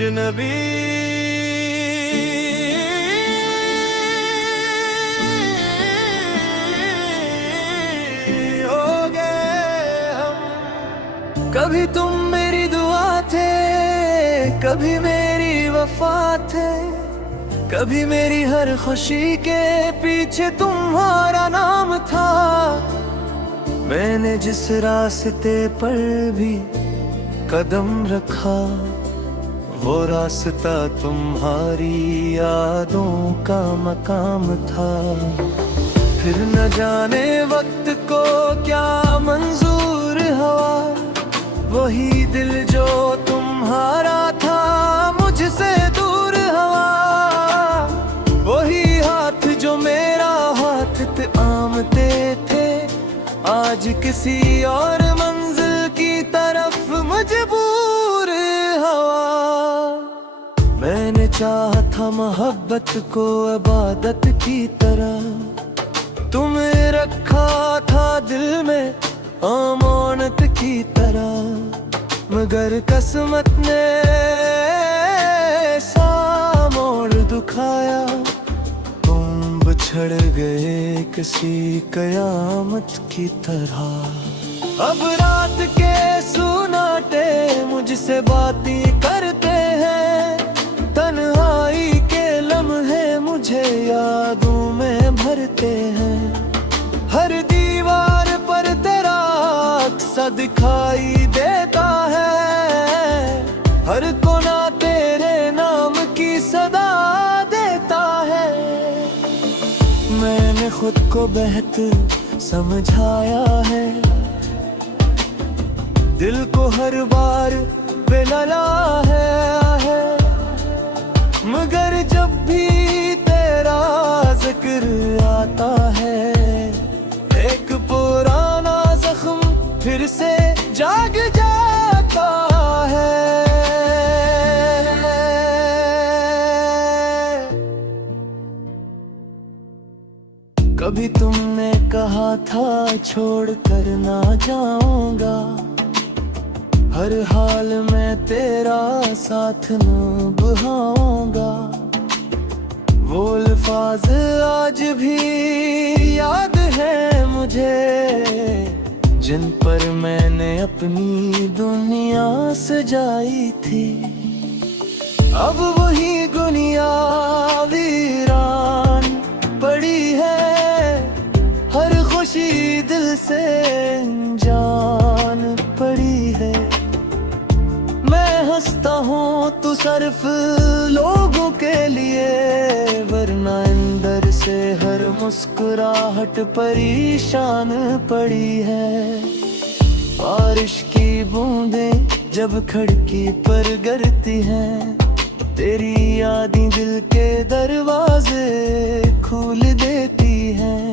अजनबी हो गए हम। कभी तुम मेरी दुआ थे, कभी मेरी वफा थे, कभी मेरी हर खुशी के पीछे तुम्हारा नाम था। मैंने जिस रास्ते पर भी कदम रखा, वो रास्ता तुम्हारी यादों का मकाम था। फिर न जाने वक्त को क्या मंजूर हुआ, वही दिल जो तुम्हारा था मुझसे दूर हुआ। वही हाथ जो मेरा हाथ थामते थे, आज किसी और मंजिल की तरफ मजबूर हुआ। मैंने चाहा था मोहब्बत को इबादत की तरह, तुम्हें रखा था दिल में अमानत की तरह। मगर किस्मत ने सा मोड़ दुखाया, तुम बिछड़ गए किसी कयामत की तरह। अब रात के सुनाटे मुझसे बातें करते हैं, तन्हाई के लम्हे मुझे यादों में भरते हैं। हर दीवार पर तेरा अक्सा दिखाई देता है, हर कोना तेरे नाम की सदा देता है। मैंने खुद को बेहतर समझाया है, दिल को हर बार बेलला है। मगर जब भी तेरा जिक्र आता है, एक पुराना जख्म फिर से जाग जाता है। कभी तुमने कहा था छोड़ कर ना जाऊंगा, हर हाल में तेरा साथ निभाऊंगा। वो अल्फाज आज भी याद है मुझे, जिन पर मैंने अपनी दुनिया सजाई थी। अब वही दुनिया वीरान पड़ी है, हर खुशी दिल से जान पड़ी है। मैं हंसता हूँ तो सिर्फ लोगों के लिए, वरना अंदर से हर मुस्कुराहट परेशान पड़ी है। बारिश की बूंदें जब खिड़की पर गिरती हैं, तेरी यादें दिल के दरवाजे खोल देती हैं।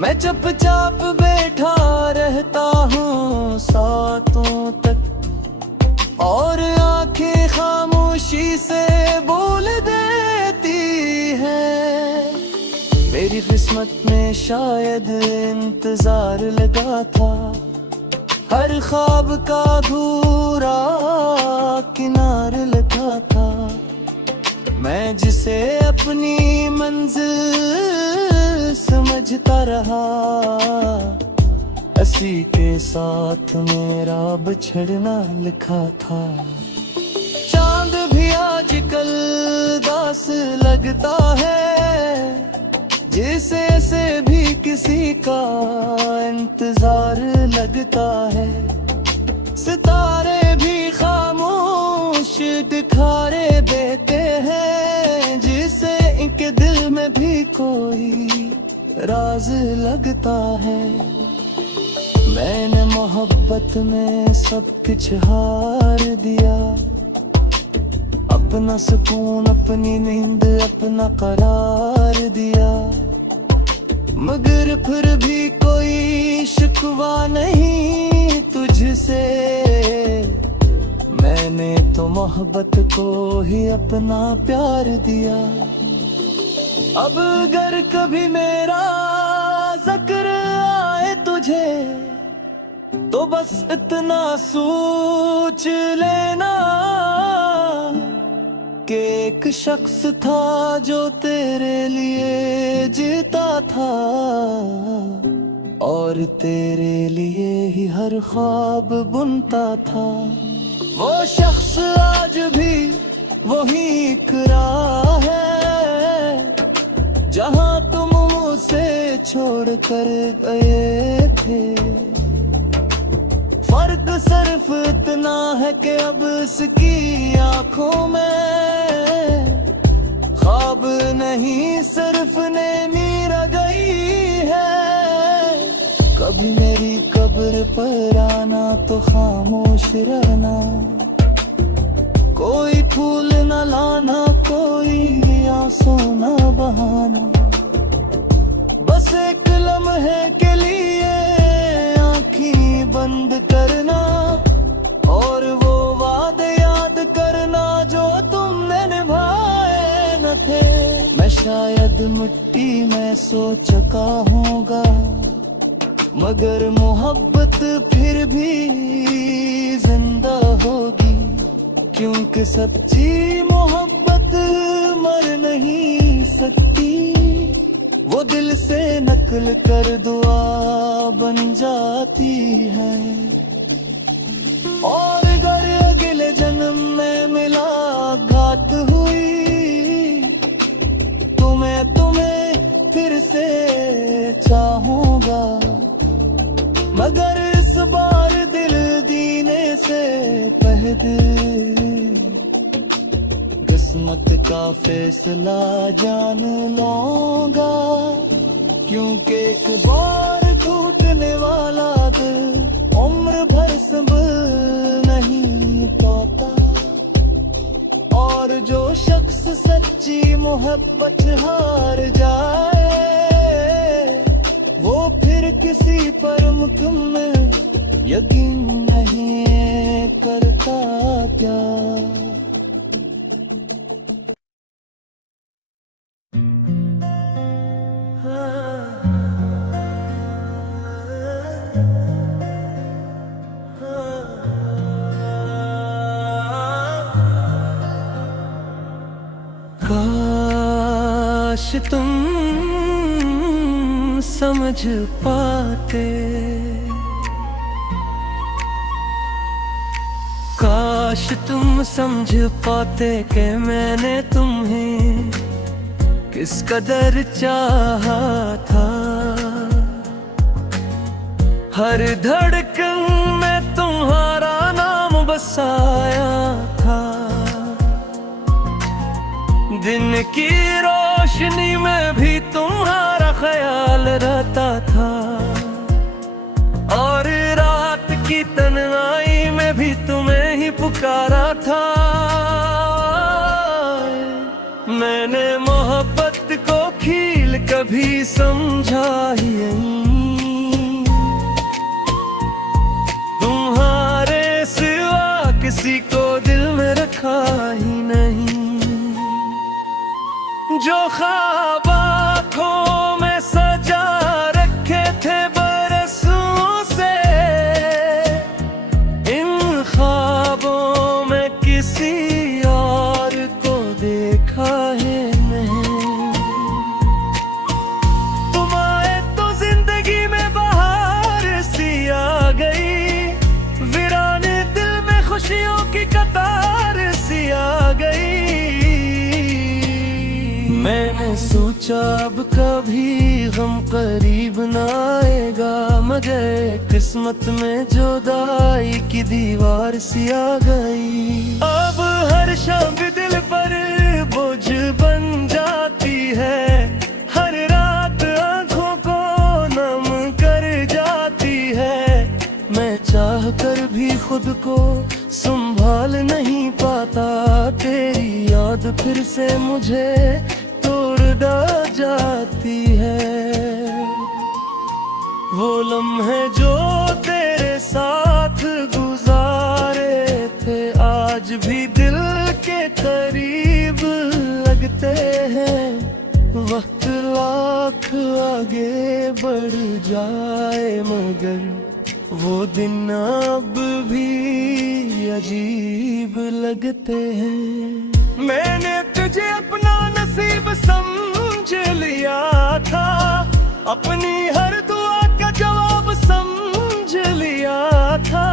मैं चुपचाप बैठा रहता हूँ सातों तक, और आंखें खामोशी से बोल देती हैं। मेरी किस्मत में शायद इंतजार लगा था, हर ख्वाब का अधूरा किनार लगा था। मैं जिसे अपनी मंजिल समझता रहा, इसी के साथ मेरा बिछड़ना लिखा था। चांद भी आजकल दास लगता है, जिसे से भी किसी का इंतजार लगता है। सितारे भी खामोश दिखारे देते हैं, जिसे इनके दिल में भी कोई राज लगता है। मैंने मोहब्बत में सब कुछ हार दिया, अपना सुकून अपनी नींद अपना करार दिया। मगर फिर भी कोई शिकवा नहीं तुझसे, मैंने तो मोहब्बत को ही अपना प्यार दिया। अब अगर कभी मेरा जिक्र आए तुझे, तो बस इतना सोच लेना, के एक शख्स था जो तेरे लिए जीता था, और तेरे लिए ही हर ख्वाब बुनता था। वो शख्स आज भी वही एक राह है जहां तुम मुझसे छोड़ कर गए थे। फर्क सिर्फ इतना है कि अब इसकी आंखों में ख्वाब नहीं सिर्फ नेमी रह गई है। कभी मेरी कब्र पर आना तो खामोश रहना, कोई फूल न लाना, कोई आंसू न बहाना। बस एक लम्हे के लिए आँखें बंद करना और वो वादे याद करना जो तुमने निभाए न थे। मैं शायद मिट्टी में सो चुका होगा, मगर मोहब्बत फिर भी जिंदा होगी, क्योंकि सच्ची मोहब्बत मर नहीं सकती। वो दिल से नकल कर दुआ बन जाती है। और अगर अगले जन्म में मुलाकात हुई तो मैं तुम्हें फिर से चाहूंगा, मगर इस बार दिल दीने से पहले किस्मत का फैसला जान लूंगा, क्योंकि एक बार टूटने वाला दिल उम्र भर संभल नहीं पाता। और जो शख्स सच्ची मोहब्बत हार जाए वो फिर किसी पर मुकम्मल यकीन नहीं करता प्यार। काश तुम समझ पाते, काश तुम समझ पाते कि मैंने तुम्हें किस कदर चाहा था। हर धड़कन में तुम्हारा नाम बसाया था, दिन की रोशनी में भी तुम्हारा ख्याल रहता था, और रात की तन्हाई में भी तुम्हें ही पुकारा था। मैंने मोहब्बत को खील कभी समझा ही नहीं, तुम्हारे सिवा किसी को दिल में रखा ही नहीं। जो ख्वाब आँखों में सजा रखे थे बरसों से, इन ख्वाबों में किसी और को देखा है नहीं। तुम आए तो जिंदगी में बहार सी आ गई, वीराने दिल में खुशियों की कतार सी आ गई। मैंने सोचा अब कभी गम करीब न आएगा, मगर किस्मत में जुदाई की दीवार सी आ गई। अब हर शाम दिल पर बोझ बन जाती है, हर रात आंखों को नम कर जाती है। मैं चाह कर भी खुद को संभाल नहीं पाता, तेरी याद फिर से मुझे जाती है। वो लम्हे जो तेरे साथ गुजारे थे आज भी दिल के करीब लगते हैं। वक्त लाख आगे बढ़ जाए मगर वो दिन अब भी अजीब लगते हैं। मैंने तुझे अपना नसीब समझ लिया था, अपनी हर दुआ का जवाब समझ लिया था।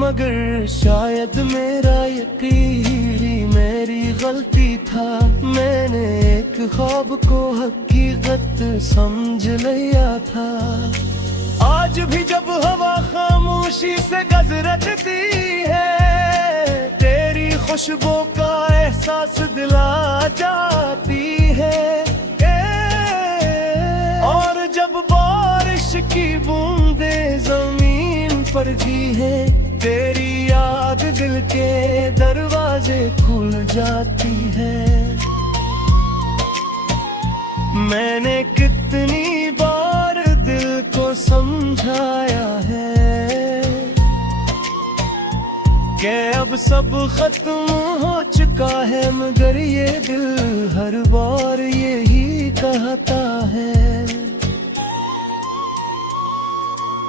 मगर शायद मेरा यकीन मेरी गलती था, मैंने एक ख्वाब को हकीकत समझ लिया था। आज भी जब हवा खामोशी से गजरती है, तेरी खुशबू का एहसास दिला जाती है। और जब बारिश की बूंदे जमीन पर भी है, तेरी याद दिल के दरवाजे खुल जाती है। मैंने कितनी बार दिल को समझाया है कि अब सब खत्म हो चुका है, मगर ये दिल हर बार यही कहता है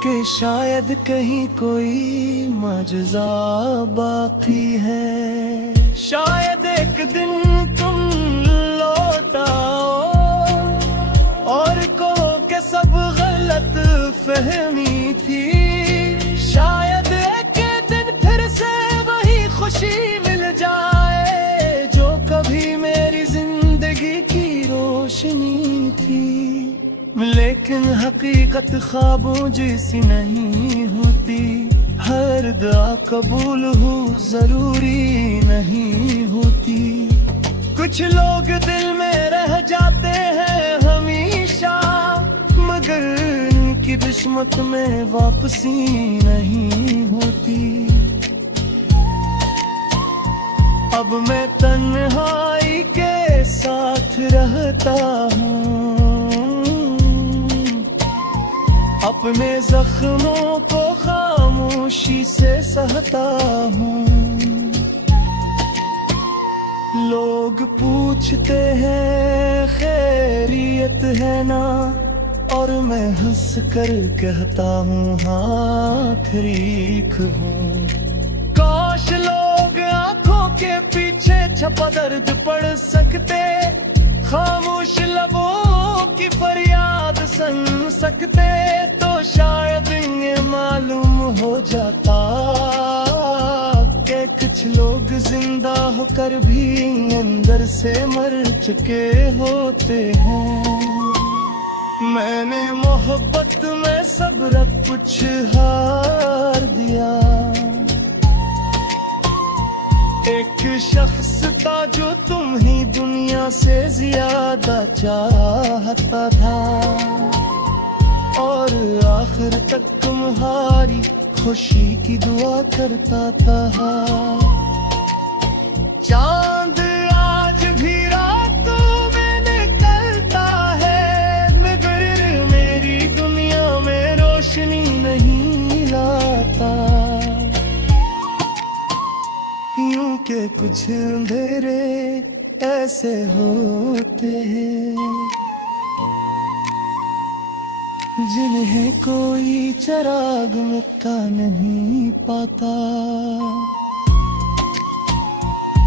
कि शायद कहीं कोई मौजज़ा बाकी है। शायद एक दिन तुम लौट आओ और कहो कि सब गलत फहमी थी। शायद एक दिन फिर से वही खुशी मिल जाए जो कभी मेरी जिंदगी की रोशनी थी। लेकिन हकीकत ख्वाबों जैसी नहीं होती, हर दुआ कबूल हो जरूरी नहीं होती। कुछ लोग दिल में रह जाते हैं हमेशा, मगर उनकी किस्मत में वापसी नहीं होती। अब मैं तन्हाई के साथ रहता हूँ, अपने जख्मों को खामोशी से सहता हूँ। लोग पूछते हैं खैरियत है ना, और मैं हंस कर कहता हूँ हाँ ठीक हूँ। काश लोग आंखों के पीछे छपा दर्द पढ़ सकते, खामोश लबों की फरियाद सुन सकते, तो शायद इन्हें मालूम हो जाता कि कुछ लोग जिंदा होकर भी अंदर से मर चुके होते हैं। मैंने मोहब्बत में सब्र कुछ हार दिया, एक शख्स था जो तुम ही दुनिया से ज्यादा चाहता था, और आखिर तक तुम्हारी खुशी की दुआ करता था। चांद आज भी रातों में निकलता है, मगर मेरी दुनिया में रोशनी नहीं लाता। यूं के कुछ अंधेरे ऐसे होते हैं जिन्हें कोई चिराग मिटा नहीं पाता।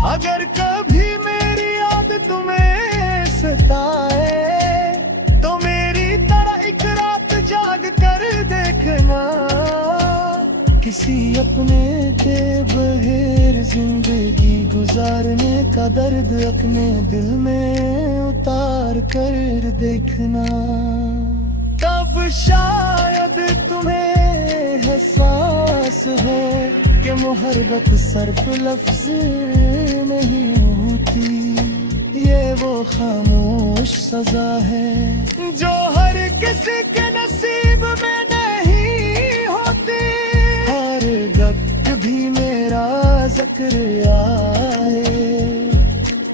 अगर कभी मेरी याद तुम्हें सताए, तो मेरी तरह एक रात जाग कर देखना। किसी अपने के बगैर जिंदगी गुजारने का दर्द अपने दिल में उतार कर देखना। तब शायद तुम्हें एहसास हो कि मोहब्बत सिर्फ लफ्ज नहीं होती, ये वो खामोश सजा है जो हर किसी के नसीब में नहीं होती। हर वक्त भी मेरा जिक्र आए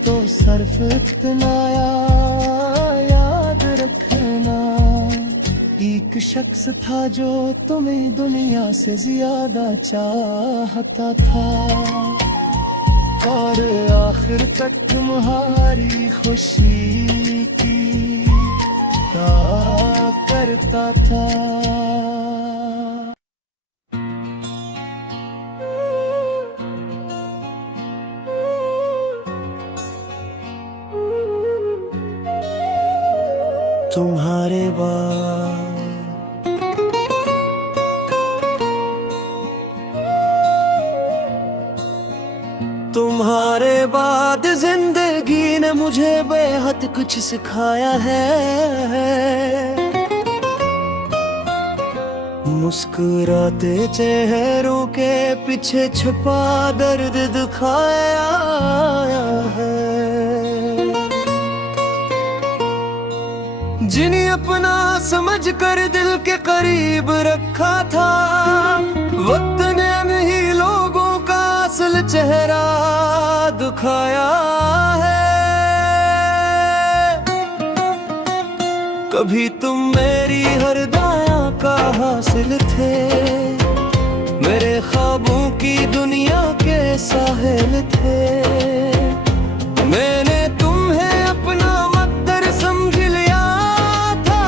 तो सिर्फ इतना याद रखना, एक शख्स था जो तुम्हें दुनिया से ज्यादा चाहता था, और आखिर तक तुम्हारी खुशी की दुआ करता था। तुम्हारे बाद तुम्हारे बाद जिंदगी ने मुझे बेहद कुछ सिखाया है। मुस्कुराते चेहरों के पीछे छुपा दर्द दिखाया है। जिन्हें अपना समझकर दिल के करीब रखा था, वक्त ने नहीं लोगों का असल चेहरा दिखाया है। कभी तुम मेरी हर दाया का हासिल थे, मेरे ख्वाबों की दुनिया के साहिल थे। मैंने तुम्हें अपना मकदर समझ लिया था,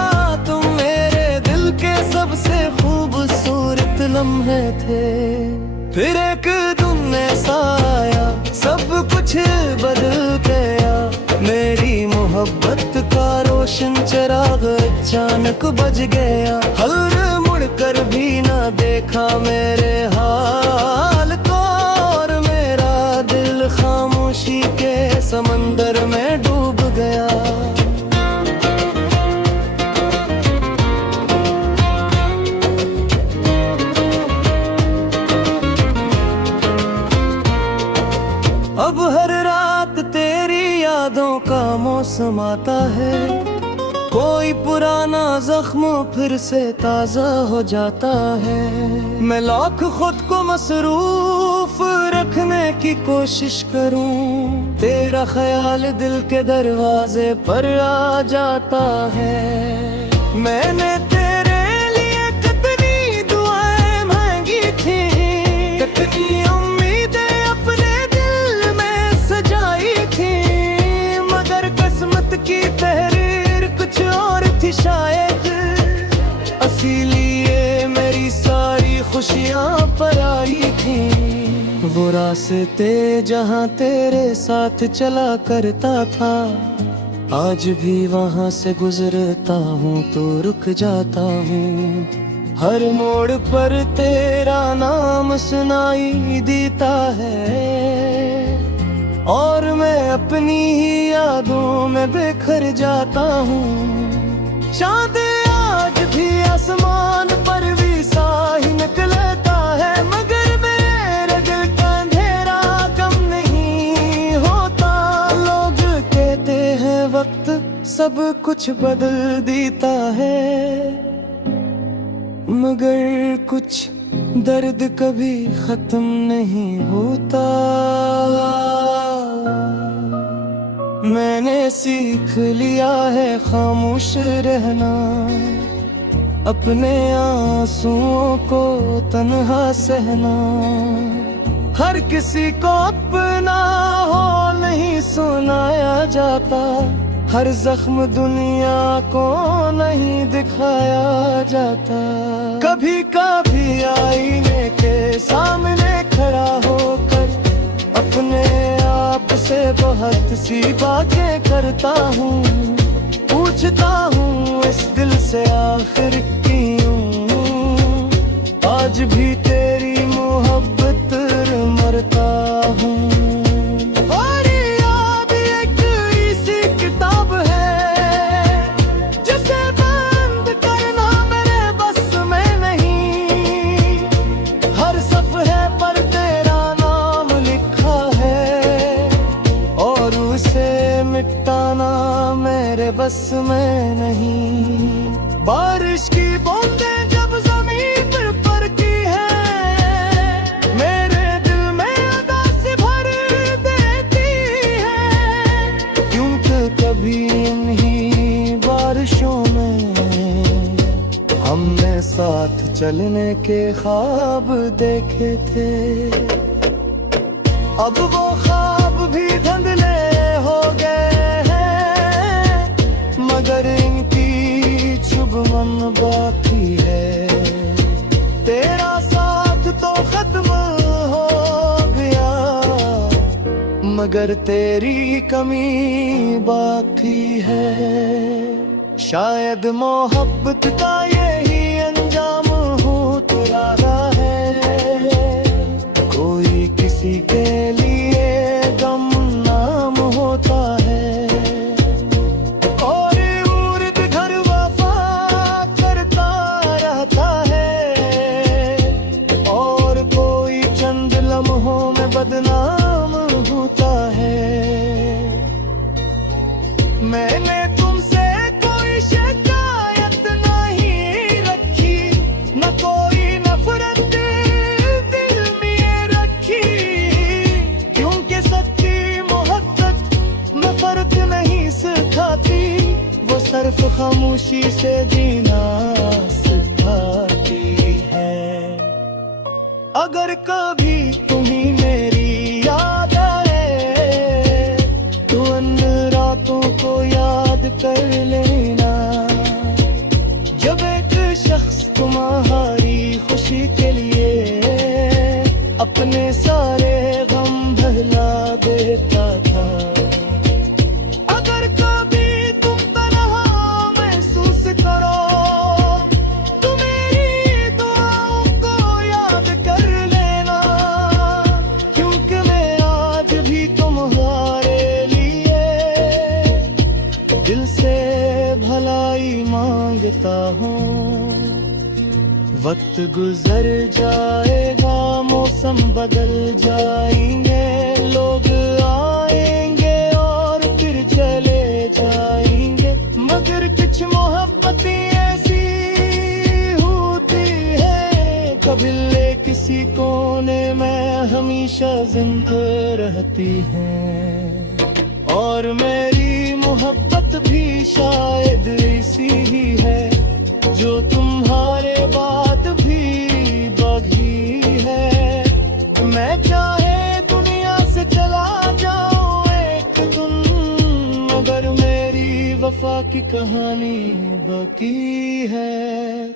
तुम मेरे दिल के सबसे खूबसूरत लम्हे थे। फिर एक दिन ऐसा आया, सब कुछ बदल गया। मेरी मोहब्बत का रोशन चिराग अचानक बज गया। हर मुड़ कर भी ना देखा मेरे हाल को, और मेरा दिल खामोशी के समंदर में डूब गया। अब हर रात तेरी यादों का मौसम आता है, कोई पुराना जख्म फिर से ताजा हो जाता है। मैं लाख खुद को मसरूफ रखने की कोशिश करूं, तेरा ख्याल दिल के दरवाजे पर आ जाता है। मैंने तेरे लिए कितनी दुआएं मांगी थी, कितनी उम्मीदें अपने दिल में सजाई थी, मगर किस्मत की तहरीर कुछ और थी शायद। इसीलिए मेरी सारी खुशियां पर आई थी। वो रास्ते जहां तेरे साथ चला करता था, आज भी वहां से गुजरता हूँ तो रुक जाता हूँ। हर मोड़ पर तेरा नाम सुनाई देता है, और मैं अपनी ही यादों में बिखर जाता हूँ। चांद आज भी आसमान पर भी सा ही निकलता है, मगर मेरे दिल का अंधेरा कम नहीं होता। लोग कहते हैं वक्त सब कुछ बदल देता है, मगर कुछ दर्द कभी खत्म नहीं होता। मैंने सीख लिया है खामोश रहना, अपने आंसुओं को तन्हा सहना। हर किसी को अपना हो नहीं सुनाया जाता, हर जख्म दुनिया को नहीं दिखाया जाता। कभी कभी आईने के सामने खड़ा होकर अपने आप से बहुत सी बातें करता हूँ, पूछता हूँ इस दिल से आखिर क्यों आज भी तेरी मोहब्बत मरता हूँ। और याद एक ऐसी किताब है जिसे बंद करना मेरे बस में नहीं। हर सफ़े पर तेरा नाम लिखा है, और उसे मिटाना मेरे बस में नहीं। बारिश की बूंदें जब ज़मीन पर पड़ती है, मेरे दिल में उदास भर देती है। क्योंकि कभी इन्हीं बारिशों में हमने साथ चलने के ख्वाब देखे थे। अब वो ख्वाब भी धुंधले हो गए हैं, मगर इनकी चुभन बाकी है। तेरा साथ तो खत्म हो गया, मगर तेरी कमी बाकी है। शायद मोहब्बत का यही अंजाम होता रहा है। कोई किसी के लिए गम नाम होता है, और उर्द घर वफा करता रहता है, और कोई चंद लम्हों में बदनाम होता है। मैंने तुमसे कोई शिकायत नहीं रखी, न कोई नफरत दिल में रखी, क्योंकि सच्ची मोहब्बत में फर्क नहीं सिखाती, वो सिर्फ खामोशी से जीना सिखाती है। अगर कभी तुम्हें मेरी याद आए तो उन रातों को याद कर लेना, जब एक शख्स तुम्हारी खुशी के लिए अपने सारे गम भुला देता था। अगर कभी तुम तन्हा महसूस करो तो मेरी दुआओं को याद कर लेना, क्योंकि मैं आज भी तुम्हारे लिए दिल से भलाई मांगता हूँ। वक्त गुजर जाएगा, मौसम बदल जाएंगे, लोग आएंगे और फिर चले जाएंगे, मगर कुछ मोहब्बतें ऐसी होती है, कभी किसी कोने में हमेशा जिंदा रहती हैं। और मेरी मोहब्बत भी शायद ऐसी ही है, जो तुम्हारे बाद भी बाकी है। मैं चाहे दुनिया से चला जाऊं एक दिन, मगर मेरी वफा की कहानी बाकी है।